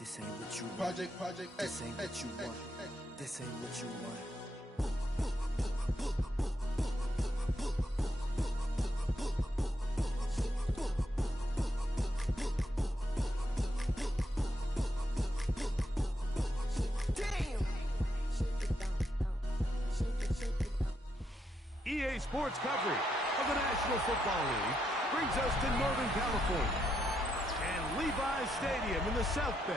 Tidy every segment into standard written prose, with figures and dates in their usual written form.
This ain't what you want. Project. This ain't what you want. This ain't what you want. EA Sports coverage of the National Football League brings us to Northern California and Levi's Stadium in the South Bay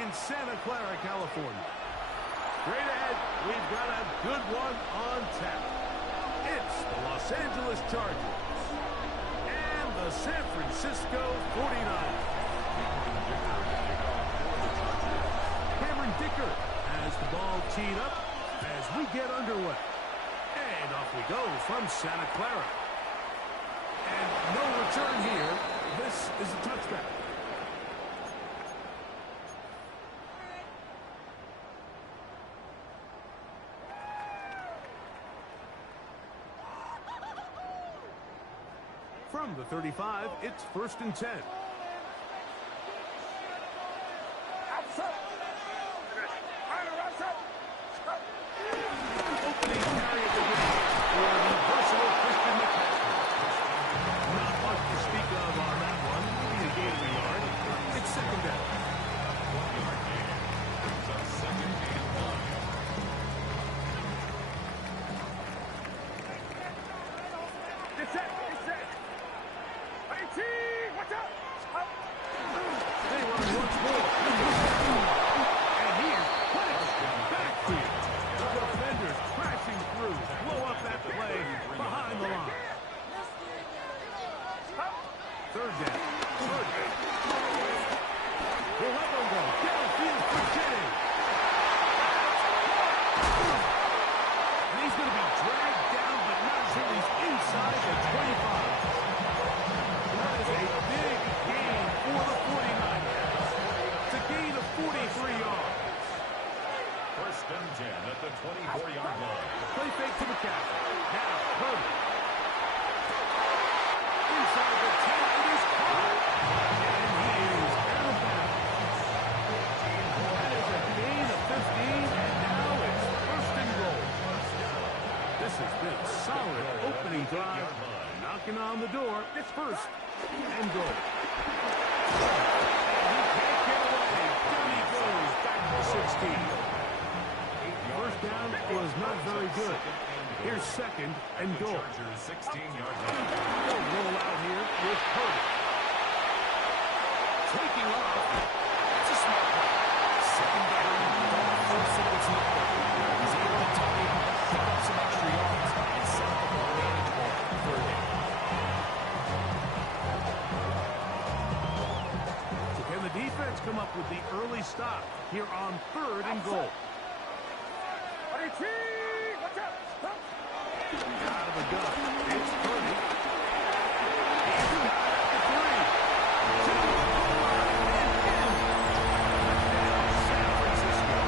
in Santa Clara, California. Straight ahead, we've got a good one on tap. It's the Los Angeles Chargers and the San Francisco 49ers. Cameron Dicker has the ball teed up as we get underway. And off we go from Santa Clara. And no return here. This is a touchback. From the 35, it's 1st and 10. Opening carry of the game for the versatile Christian McCaffrey. Not much to speak of on that one. He gained a yard. It's 2nd down. 1-yard gain. It's a 2nd and 1. Get set. Watch out. They run once more. And here's punished backfield. The defenders crashing through. Blow up that play behind the line. 3rd down. We'll let them go. Downfield for Jennings. And he's going to be dragged down, but not until he's inside the 25. That is a big gain for the 49ers. It's a gain of 43 yards. 1st and 10 at the 24-yard line. Play fake to McCaffrey. Now, Herbert. Inside the 10, it is caught. And he is out of bounds. That is a gain of 15, and now it's 1st and goal. This has been a solid opening drive. Knocking on the door. It's 1st and goal. And he can't get away. Down he goes. Back to 16. 1st down was not very good. Here's 2nd and goal. Chargers 16-yard line. They'll roll out here with Purdy. Taking off. That's a smart play. Secondary, don't force it what's not working. He's able to tuck in, pick up some extra yards, and set up a more manageable 3rd down. So can the defense come up with the early stop here on 3rd and goal? Out of the gun. It's Purdy. He's got the 3. To the 4 and in. Touchdown, San Francisco.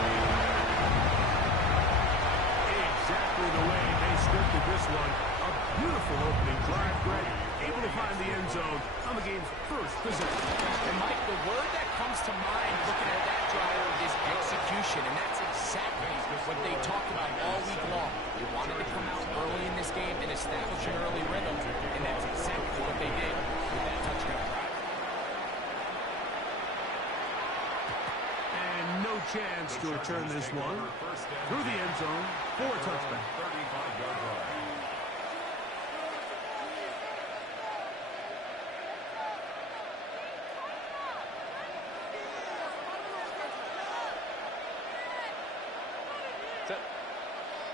Exactly the way they scripted this one. A beautiful opening drive, Greg. Able to find the end zone on the game's 1st possession. And Mike, the word that comes to mind looking at that drive is execution, and that's exactly what they talked about all week long. They wanted to come out early in this game and establish an early rhythm, and that's exactly what they did with that touchdown drive. And no chance to return this one through the end zone for a touchback. 35-yard line.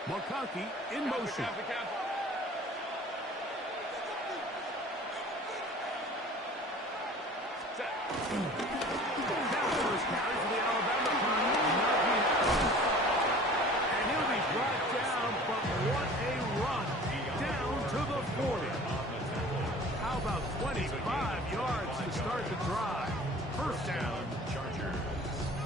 McConkey in motion. Now first carry for the Alabama team. And he'll be brought down, but what a run. Down to the 40. How about 25 yards to start the drive? 1st down. Chargers.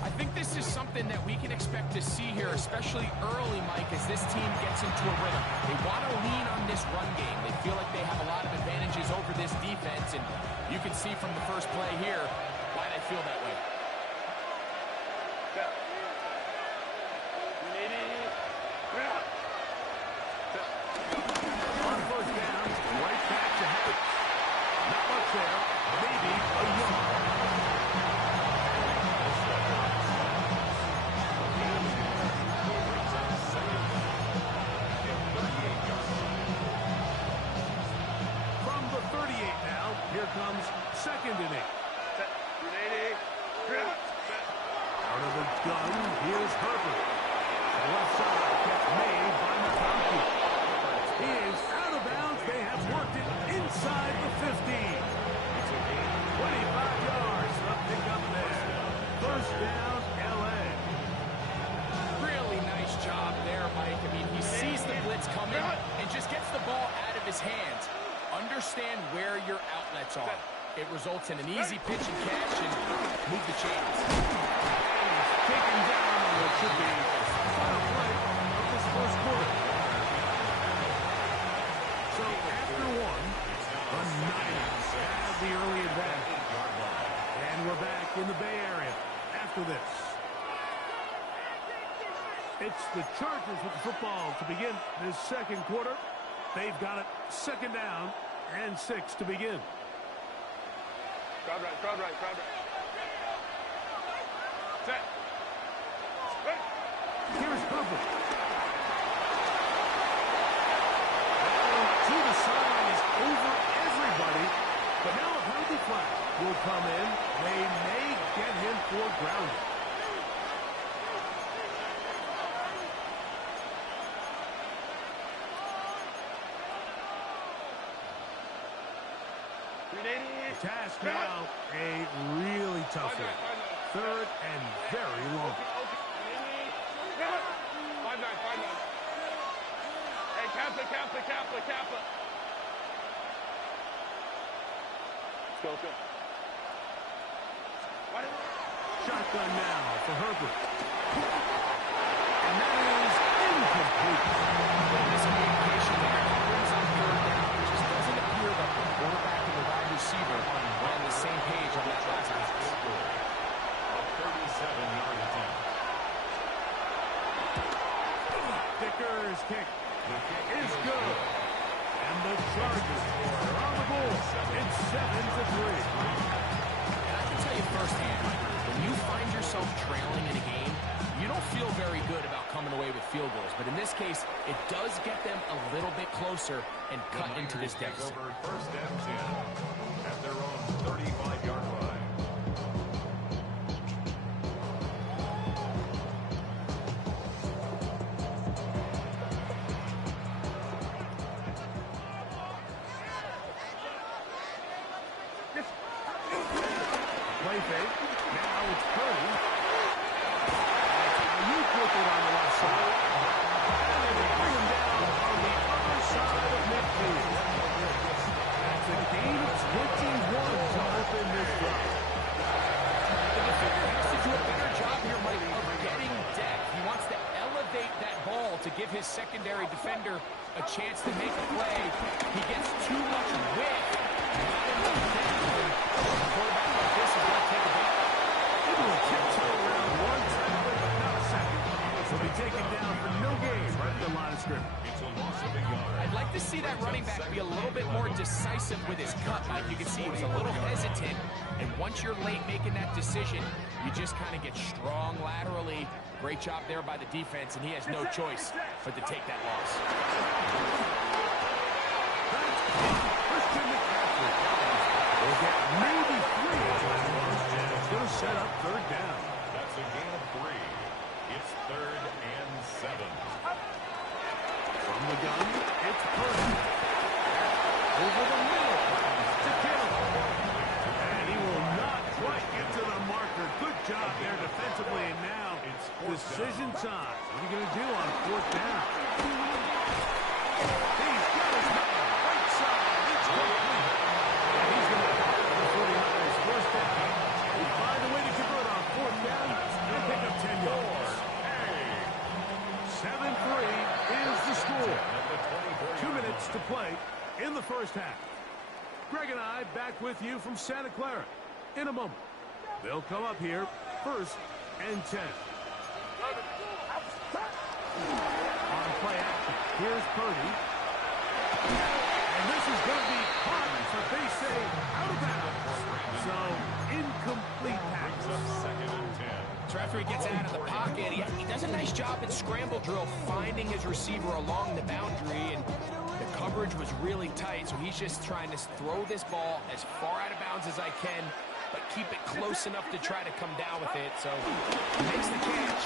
I think this is something that we can expect to see here, especially early, Mike, as this team gets into a rhythm. They want to lean on this run game. They feel like they have a lot of advantages over this defense, and you can see from the first play here why they feel that way. Shotgun. Here's Herbert. The left side gets made by McConkey. He is out of bounds. They have worked it inside the 15. 25 yards. The pickup there. First down, L.A. Really nice job there, Mike. I mean, he sees the blitz coming and just gets the ball out of his hands. Understand where your outlets are. It results in an easy pitch and catch and move the chains. Taken down on what should be the final play of this first quarter. So after one, the Niners have the early advantage. And we're back in the Bay Area after this. It's the Chargers with the football to begin this second quarter. They've got it second down and 6 to begin. Crowd right. Set. Here's Herbert. To the sideline is over everybody, but now a penalty flag will come in. They may get him for grounding. Task now, a really tough one. Third and very long. 5-9. Hey, Kappa. Let's go. Shotgun now for Herbert. And that is incomplete. Miscommunication there. Brings up third down. It just doesn't appear that the quarterback and the wide receiver are on the same page on that last pass. A 37-yard attempt. Dicker's kick is good. And the Chargers are on the board. It's 7-3. And I can tell you firsthand, when you find yourself trailing in a game, you don't feel very good about coming away with field goals. But in this case, it does get them a little bit closer and cut into this deficit. Over first and 10 at their own 35-yard line. Play fake. Now it's Purdy. Ayuk with it on the left side. And they bring him down on the other side of midfield. That's a gain of 21 to open this drive. The defender has to do a better job here, Mike, of getting depth. He wants to elevate that ball to give his secondary defender a chance to make a play. He gets too much width, not enough depth. And a quarterback like this is going to take advantage. Able to tiptoe around one tackler, but not a second. He'll be taken down for no gain right at the line of scrimmage. It's a loss of a yard. I'd like to see that running back be a little bit more decisive with his cut. Like you can see he was a little hesitant. And once you're late making that decision, you just kind of get strong laterally. Great job there by the defense, and he has no choice but to take that loss. Christian McCaffrey will get maybe 3 of those runs, and it's going to set up third down. That's a gain of 3. It's 3rd and 7. From the gun, it's Purdy. Over the middle to Kittle. And he will not quite get to the marker. Good job there defensively, and now it's decision time. What are you going to do on 4th down? He's got his man. Right side. It's complete. And he's going to have the 49ers first down. And find a way to convert on 4th down and pick up 10 yards. 7-3 is the score. 2 minutes to play in the first half. Greg and I back with you from Santa Clara in a moment. They'll come up here 1st and 10. On play action, here's Purdy. And this is going to be caught, but they say out of bounds. So, incomplete pass. 2nd and 10. So after he gets out of the pocket, he does a nice job in scramble drill, finding his receiver along the boundary, and the coverage was really tight, so he's just trying to throw this ball as far out of bounds as I can, but keep it close enough to try to come down with it. So he makes the catch.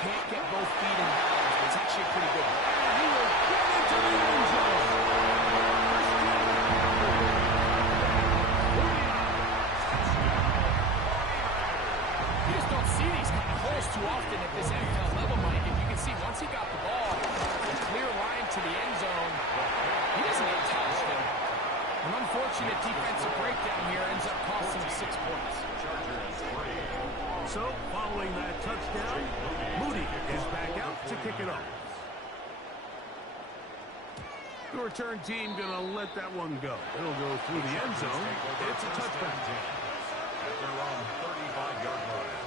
Can't get both feet in bounds, but it's actually a pretty good one. And he will get into the end zone. You just don't see these kind of holes too often at this NFL level, Mike. And you can see once he got the ball, a clear line to the end zone, he doesn't get touched. And an unfortunate defensive breakdown here ends up costing him 6 points. So, following that touchdown, Moody is back out to kick it off. The return team going to let that one go. It'll go through the end zone. It's a touchdown. At their own 35-yard line.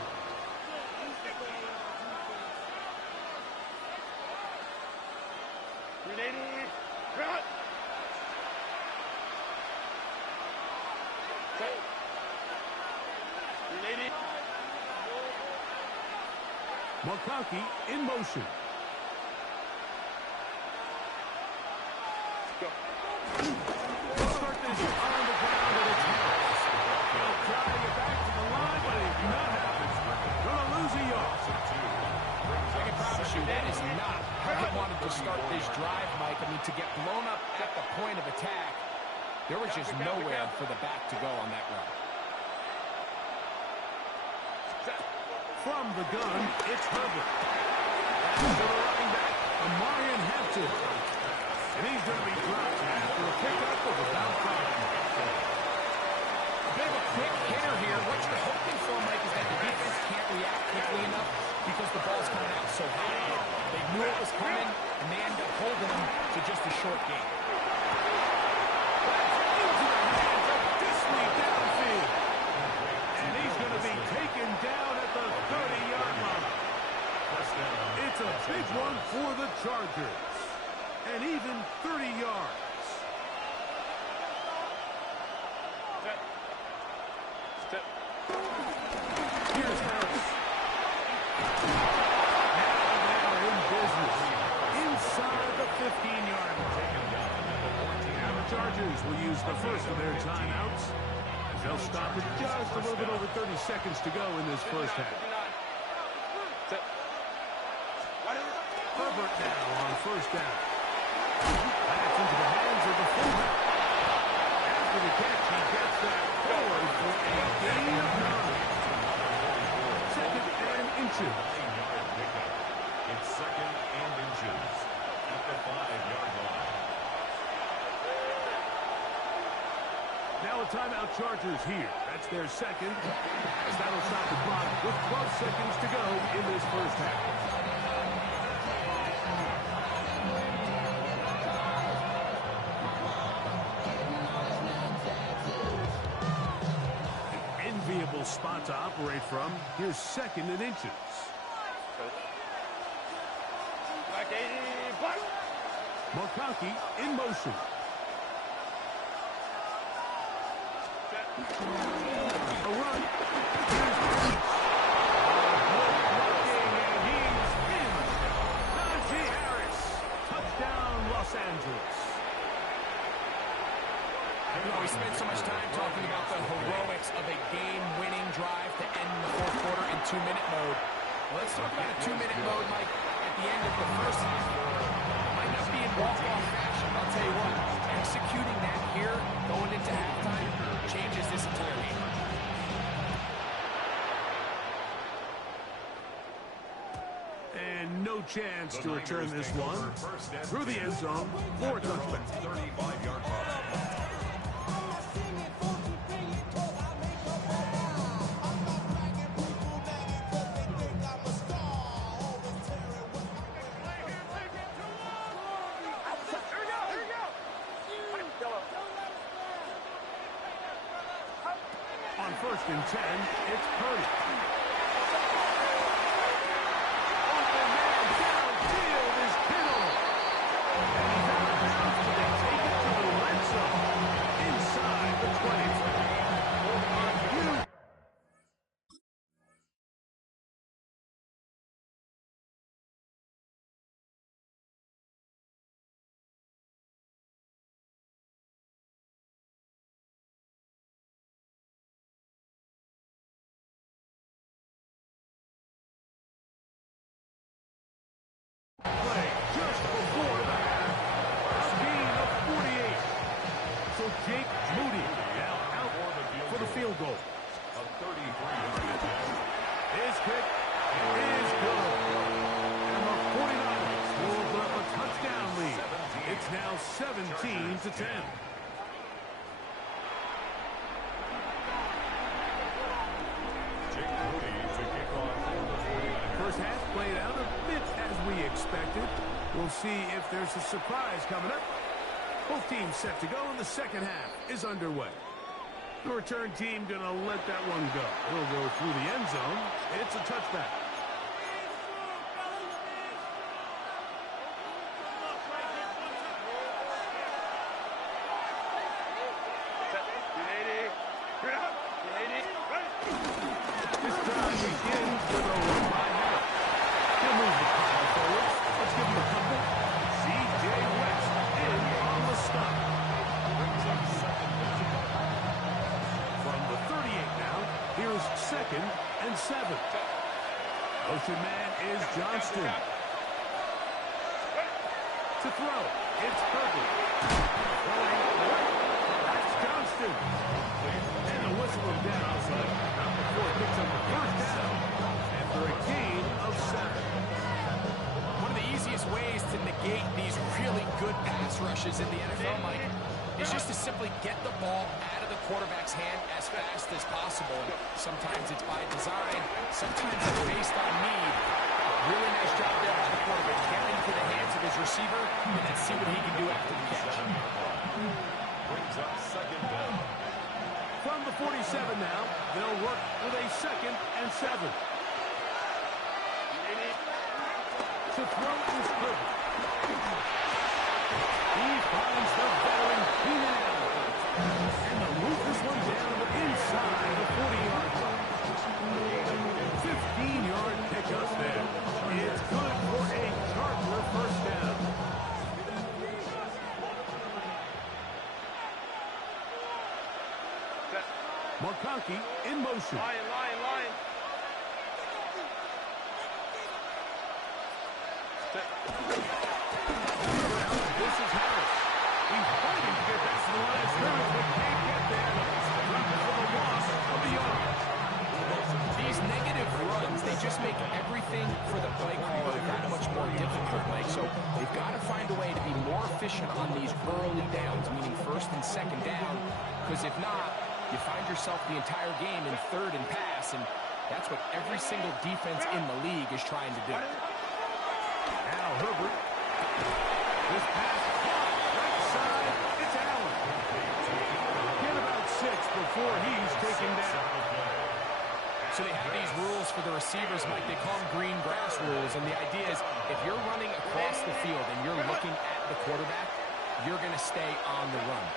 Ready, cut. Set. Ready. McConkey in motion. Go. Start this on the ground, and it's Harris. He'll try to get back to the line, but it did not happen. Gonna lose a yard. I can promise you that is not how he wanted to start this drive, Mike. I mean, to get blown up at the point of attack, there was just nowhere for the back to go on that run. From the gun, it's Herbert. To the running back, Amarian Hampton. And he's going to be dropped after a pickup of about 5. A bit of a quick hitter here. What you're hoping for, Mike, is that the defense can't react quickly enough because the ball's coming out so high. They knew it was coming, and they ended up holding him to just a short game. Into the hands of Disley downfield. And he's going to be taken down at the 30-yard line. It's a big one for the Chargers. And even 30 yards. Set. Step. Here's Harris. Now they are in business. Inside the 15-yard line. Now the Chargers will use the first of their timeouts. As they'll stop with just a little bit over 30 seconds to go in this first half. Set. Herbert now on first down. That's into the hands of the fullback. After the catch, he gets that forward for a gain of 9. Second and inches. It's second and inches at the 5-yard line. Now a timeout Chargers here. That's their second. As that'll stop the clock with 12 seconds to go in this first half. Enviable spot to operate from. Here's second and inches. Black 80, black. McConkey in motion. Set. A run. Here's looking, and he's in. Najee Harris. Touchdown, Los Angeles. You know, we spent so much time talking about the heroics of a game-winning drive to end the fourth quarter in 2-minute mode. Well, let's talk about a 2-minute mode, Mike, at the end of the first half. Might not be in walk-off fashion, I'll tell you what. Executing that here, going into halftime, changes this entire game. And no chance to return this one. Through the end zone for a touchback. 35-yard line. On first and 10, it's Purdy. expected. We'll see if there's a surprise coming up. Both teams set to go, and the second half is underway. The return team going to let that one go. He'll go through the end zone. It's a touchback. This drive begins with a run by Harris. He'll move the power forward. Let's give him a couple. C.J. West in on the stop. From the 38 now, here's 2nd and 7. Motion man is Johnston. To throw, it's Herbert. That's Johnston. And the whistle is down, so not before it picks up the first down after a gain of 7. One of the easiest ways to negate these really good pass rushes in the NFL, Mike, is just to simply get the ball out of the quarterback's hand as fast as possible. And sometimes it's by design, sometimes it's based on need. Really nice job there by the quarterback. Get into the hands of his receiver and then see what he can do after the catch. Brings up 2nd down. From the 47 now, they'll work with a 2nd and 7. To throw is Herbert. He finds the veteran Keenan Allen. And they'll move this one down inside the 40-yard line. 15-yard pickup there. It's good for a Charger first down. McConkey in motion. Line. This is Harris. He's fighting to get back to the line of scrimmage, but can't get there. Dropped for the loss of the yard. These negative runs, they just make everything for the play caller that much more difficult, Mike. So they've got to find a way to be more efficient on these early downs, meaning 1st and 2nd down, because if not, you find yourself the entire game in 3rd and pass, and that's what every single defense in the league is trying to do. Now Herbert. This pass right side. It's Allen. Get about 6 before he's taken down. So they have these rules for the receivers, Mike. They call them green grass rules, and the idea is if you're running across the field and you're looking at the quarterback, you're going to stay on the run.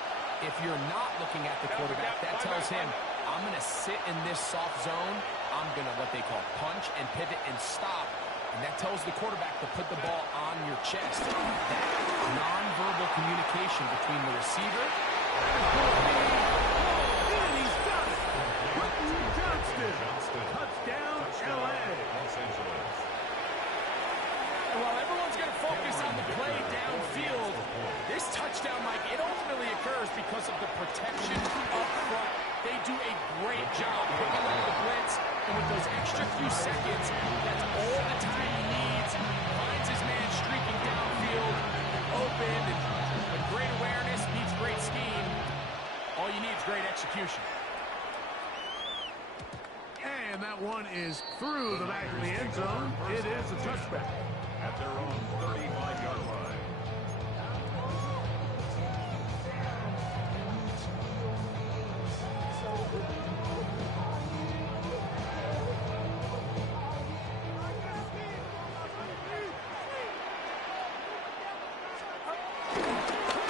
If you're not looking at the quarterback, that tells him, I'm going to sit in this soft zone. I'm going to what they call punch and pivot and stop. And that tells the quarterback to put the ball on your chest. That nonverbal communication between the receiver And he's got it. Quentin Johnston. Touchdown, L.A. Los Angeles. And while everyone's going to focus on the play downfield, this touchdown, Mike, it ultimately occurs because of the protection up front. They do a great job picking up the blitz, and with those extra few seconds, that's all the time he needs. Finds his man streaking downfield, open, and great awareness meets great scheme. All you need is great execution. And that one is through the back of the end zone. It is a touchback. At their own 35-yard line.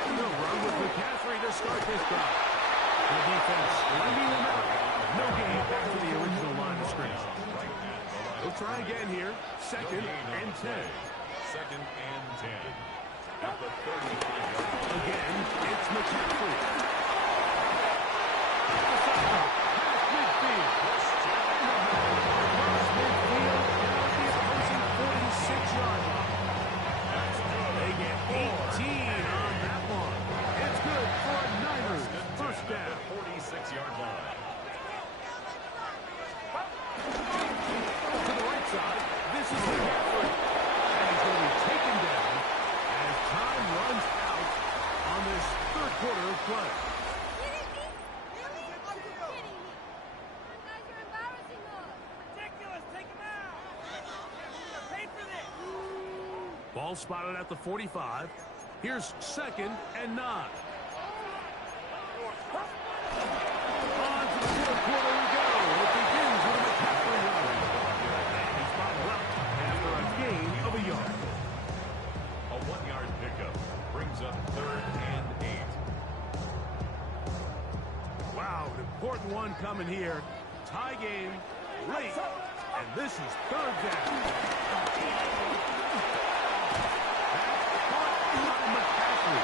They'll run with McCaffrey to start this drive. The defense lining them out. No gain back to the original line of scrimmage. We'll try again here. 2nd and 10. 2nd and 10. At the 35-yard line. Again, it's McCaffrey. Past midfield. Across midfield down the opposing 46-yard line. They get 18 on that one. It's good for a Niners first down. 46-yard line. To the right side, this is McCaffrey. And he's going to be taken down as time runs out on this 3rd quarter of play. Ball spotted at the 45. Here's 2nd and 9. On to the fourth quarter we go. It begins with a McCaffrey run. And he's bottled up after a gain of a yard. A 1-yard pickup brings up 3rd and 8. Wow, an important one coming here. Tie game late. And this is 3rd down. McCaffrey.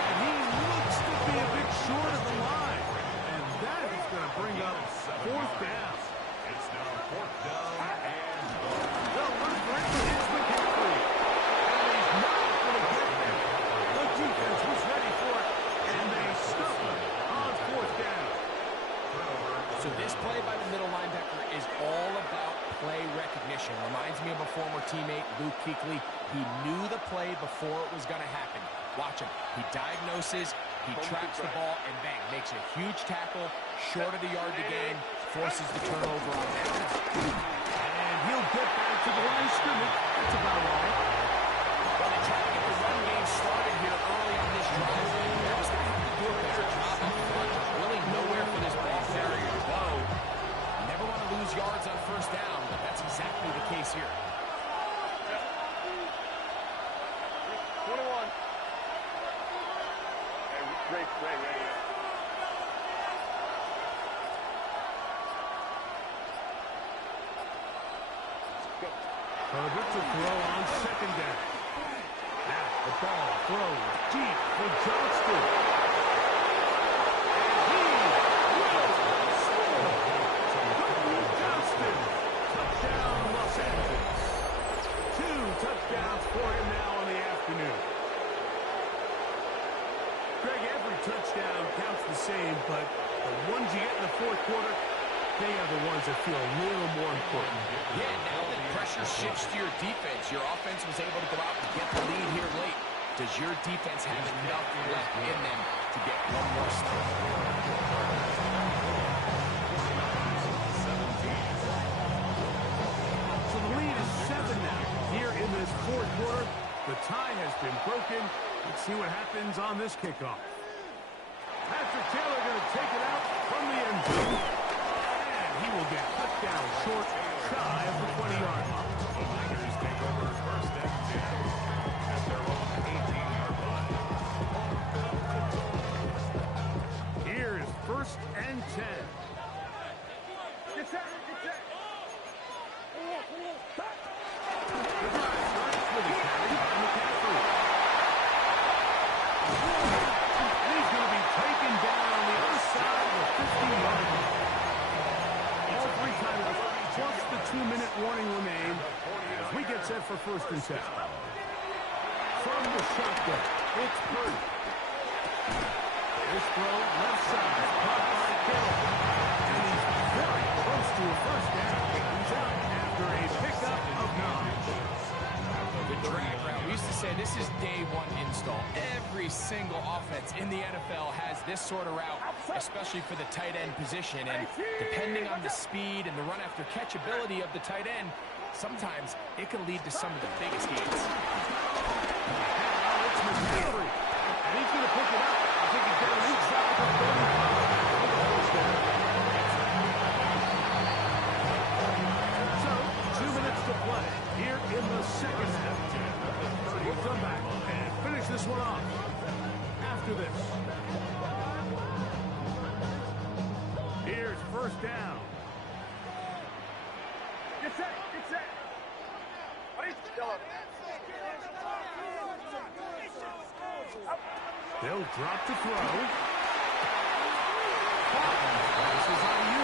And he looks to be a bit short of the line. And that is going to bring up 4th down. It's now 4th down and The referee is McCaffrey. And he's not going to get there. The defense was ready for it. And they stuff him on 4th down. So this play by the middle linebacker is all about play recognition. Reminds me of a former teammate, Luke Kuechly. He knew the play before it was going to happen. Watch him. He diagnoses, he tracks the ball, and bang, makes a huge tackle, short of the yard to gain, forces the turnover on downs. And he'll get back to the line of scrimmage. That's about right. Well, they try to get the run game started here early on this drive. They're just going to have to do a better job up front. Really nowhere for this ball carrier to go. You never want to lose yards on 1st down, but that's exactly the case here. 21. Ray. Herbert to throw on 2nd down. Now the ball throws deep for Johnston. Johnston. Touchdown, Los Angeles. 2 touchdowns for him now in the afternoon. Greg, every touchdown counts the same, but the ones you get in the 4th quarter, they are the ones that feel a little more important. Yeah, now that pressure shifts to your defense, your offense was able to go out and get the lead here late. Does your defense have enough left in them to get one more stop? So the lead is 7 now. Here in this 4th quarter, the tie has been broken. Let's see what happens on this kickoff. Patrick Taylor going to take it out from the end zone. And he will get cut down short, shy of the 20-yard line. the Niners take over 1st and 10 at their own 18-yard line. Here is 1st and 10. Get set. The drive starts with a carry by McCaffrey. And he's going to be taken down on the other side of the 50-yard line. All 3 timeouts, plus the 2-minute warning remain as we get set for 1st and 10. From the shotgun, it's Purdy. This throw, left side, caught by Kittle. And he's very close to a 1st down. He's out after a pickup of 9. The drag route. We used to say this is day 1 install. Every single offense in the NFL has this sort of route, especially for the tight end position. And depending on the speed and the run after catch ability of the tight end, sometimes it can lead to some of the biggest gains. Now it's McCaffrey. And he's going to pick it up. I think he's got an inside the 35. So, 2 minutes to play here in the 2nd half. We'll come back and finish this one off after this. Here's 1st down. Get set. They'll drop to throw. Passes on you.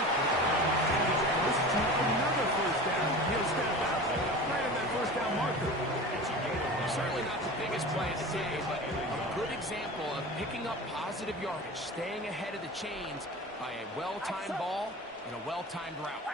And he's close to another 1st down. He'll step out right at that 1st down marker. Certainly not the biggest play of the day, but a good example of picking up positive yardage, staying ahead of the chains by a well-timed ball and a well-timed route.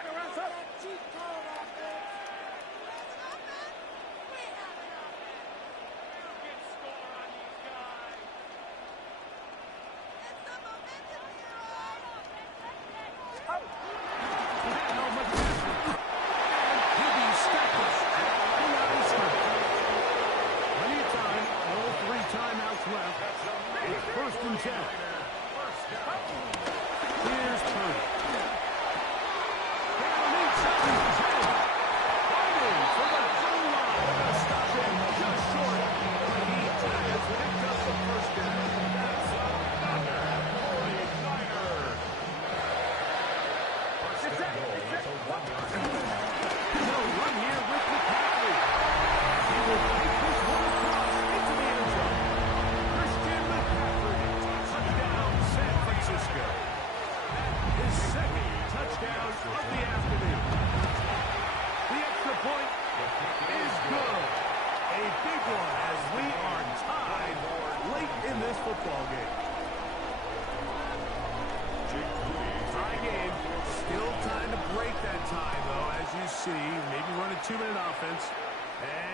maybe run a 2-minute offense.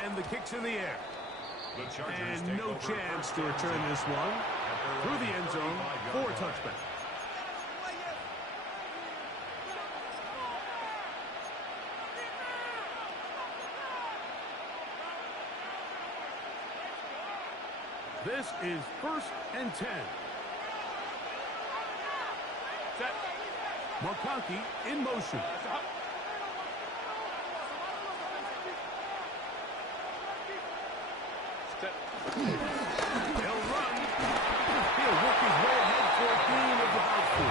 And the kick's in the air. And no chance to return this one through the end zone for a touchback. This is 1st and 10. Set. McConkey in motion. Set. He'll run. He'll work his way ahead for a gain of about 4.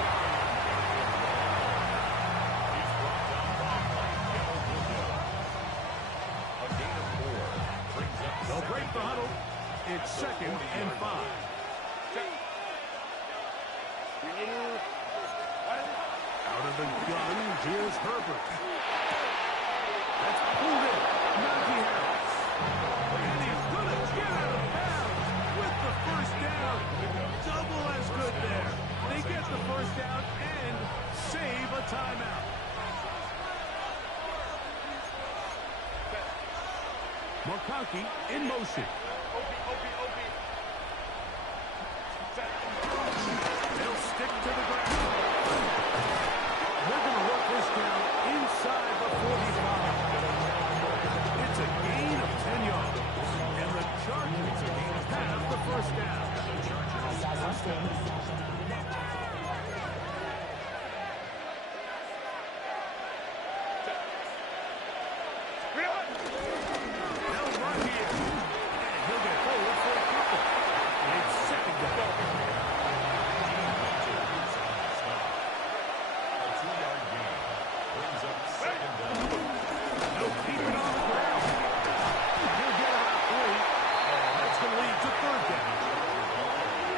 He's brought down by a gain of 4. Brings up They'll break the huddle. It's 2nd and 5. Out of the gun, here's Herbert. That's pulled in. Najee Harris. And he's going to get out of bounds with the first down. Double as good there. They get the first down and save a timeout. McConkey in motion. They'll stick to the ground. They're going to work this down inside the 45. It's a gain of 10 yards. And the Chargers have the first down. They'll run here. And he'll get forward for a couple. It's 2nd down. a 2-yard gain. Brings up 2nd down. They'll keep it on the ground. He'll get about 3. And that's going to lead to 3rd down.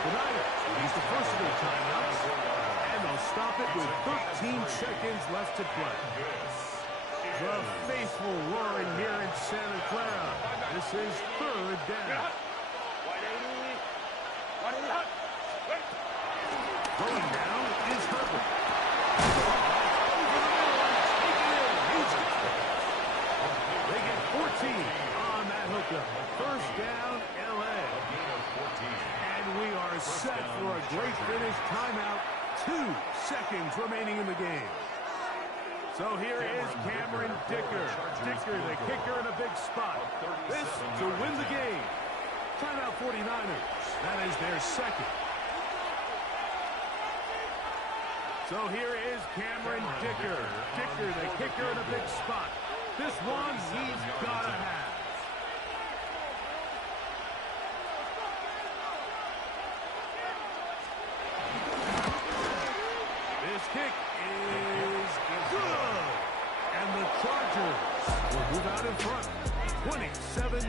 The Niners use the first of their timeouts. And they'll stop it with 13 seconds left to play. The faithful roaring here in Santa Clara. This is 3rd down. Going now is Herbert. Over the middle and taken in. He's got it. They get 14 on that hookup. First down, L.A. And we are set for a great finish. Timeout. 2 seconds remaining in the game. So here is Cameron Dicker. Dicker, the kicker in a big spot. This to win the game. Timeout 49ers. That is their 2nd. So here is Cameron Dicker. Dicker, the kicker in a big spot. This one he's got to have. This kick is good. And the Chargers will move out in front. 27